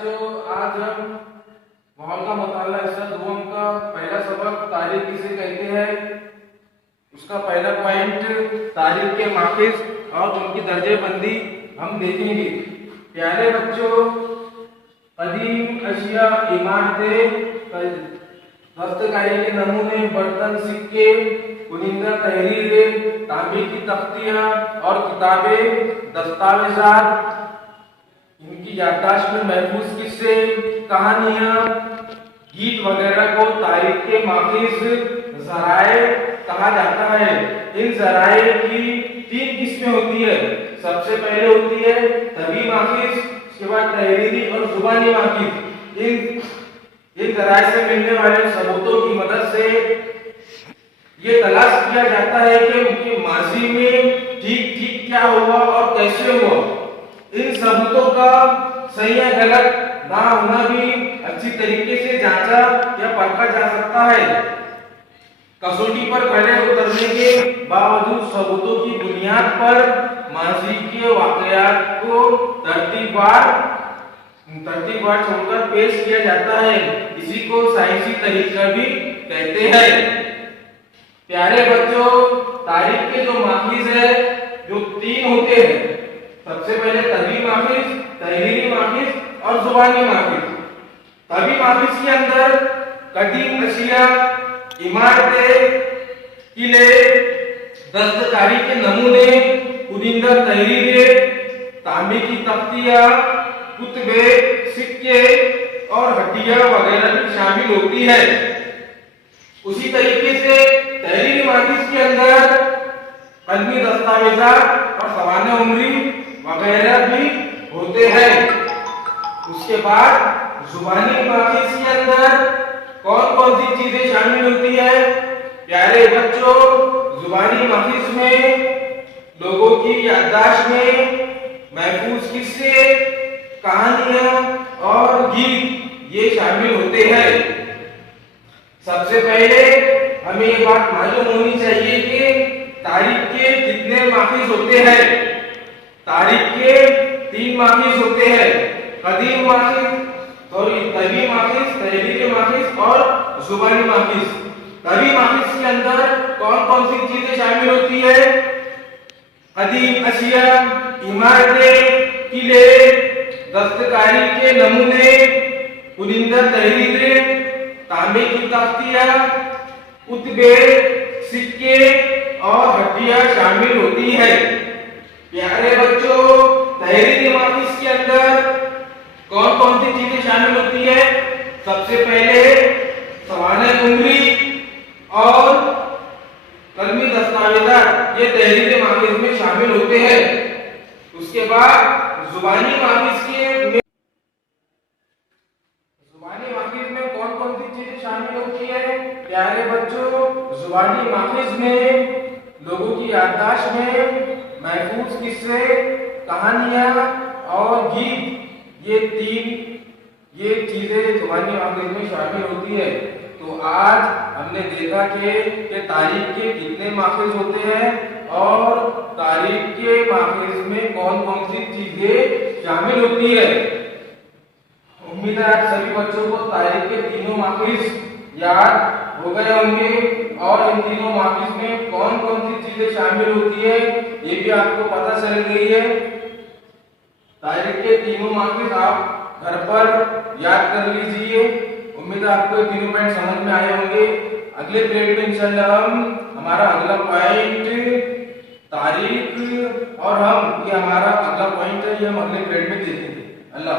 बच्चों, आज हम माहौल का मुताला हिस्सा दोम का पहला सबक तारीख किसे कहते हैं, उसका पहला पॉइंट तारीख के माफिज और उनकी दर्जे बंदी हम देखेंगे। प्यारे बच्चों, कदीम अशिया, इमारतें, दस्तकारी के नमूने, बर्तन, सिक्के, चुनिंदा तहरीरें, तांबे की तख्तियां और किताबें, दस्तावेजात, इनकी याददाश्त में महफूज किस्से, कहानियां, गीत वगैरह को तारीख के माफिज ज़राए कहा जाता है। इन ज़राए की 3 किस्में होती है। सबसे पहले होती है तबी माफिज, उसके बाद तहरीरी और जुबानी माफिज। इन ज़राए से मिलने वाले सबूतों की मदद से ये तलाश किया जाता है कि उनके माजी में ठीक ठीक क्या हुआ और कैसे हुआ। इन सबूतों का सही या गलत ना होना भी अच्छी तरीके से जांचा या परखा जा सकता है। कसौटी पर खड़े उतरने के बावजूद सबूतों की बुनियाद पर माजी के वाकयात को तरतीबवार छोड़कर पेश किया जाता है। इसी को साइंसी तरीका भी कहते हैं। प्यारे बच्चों, तारीख के जो माफिज है जो 3 होते हैं। सबसे पहले तबी माफिज, तहरीरी माफिज और जुबानी माफिज। तबी माफिज के अंदर कदीम अशिया, इमारतें, किले, दस्तकारी के नमूने, चुनिंदा तहरीरें, तांबे की तख्तियां, कुतबे, सिक्के और हड्डियां वगैरह भी शामिल होती है। उसी तरीके से तहरीरी माफिज के अंदर कलमी दस्तावेजात और सवाने उम्री वगैरह भी होते हैं। उसके बाद जुबानी माफिज के अंदर कौन कौन सी चीजें शामिल होती है? प्यारे बच्चों, जुबानी माफिज में लोगों की याददाश्त में महफूज किस्से, कहानियां और गीत ये शामिल होते हैं। सबसे पहले हमें ये बात मालूम होनी चाहिए कि तारीख के कितने माफिज होते हैं। तारीख के 3 माफिज होते हैं। कदीम माफिज, तबी माफिज, तहरीरी माफिज और जुबानी माफिज। तबी माफिज के अंदर कौन कौन सी चीजें शामिल होती है? कदीम अशिया, इमारतें, किले, दस्तकारी के नमूने, चुनिंदा तहरीरें, तांबे की तख्तियां, कुतबे, सिक्के और हड्डियां शामिल होती है। प्यारे बच्चों, तहरीरी माफिज के अंदर कौन कौन सी चीजें शामिल होती है? सबसे पहले सवाने उम्री और कलमी दस्तावेजात ये तहरीरी माफिज में शामिल होते हैं। उसके बाद जुबानी माफिज में कौन कौन सी चीजें शामिल होती है? प्यारे बच्चों, जुबानी माफिज में लोगों की याददाश्त में महफूज किस्से, कहानियां और गीत ये चीजें जुबानी माफिज में शामिल होती है। तो आज हमने देखा कि तारीख के कितने माफिज होते हैं और तारीख के माफिज में कौन कौन सी चीजें शामिल होती है। उम्मीद है आप सभी बच्चों को तारीख के तीनों माफिज याद हो गए होंगे और इन तीनों माफिज में कौन कौन सी चीजें शामिल होती है ये भी आपको पता चल गई है। तारीख के तीनों माफिज आप घर पर याद कर लीजिए। उम्मीद है आपको तीनों पॉइंट समझ में आए होंगे। अगले पीरियड में इंशाल्लाह हमारा अगला पॉइंट तारीख और ये हमारा अगला पॉइंट है, ये हम अगले पीरियड में देखेंगे। अल्लाह।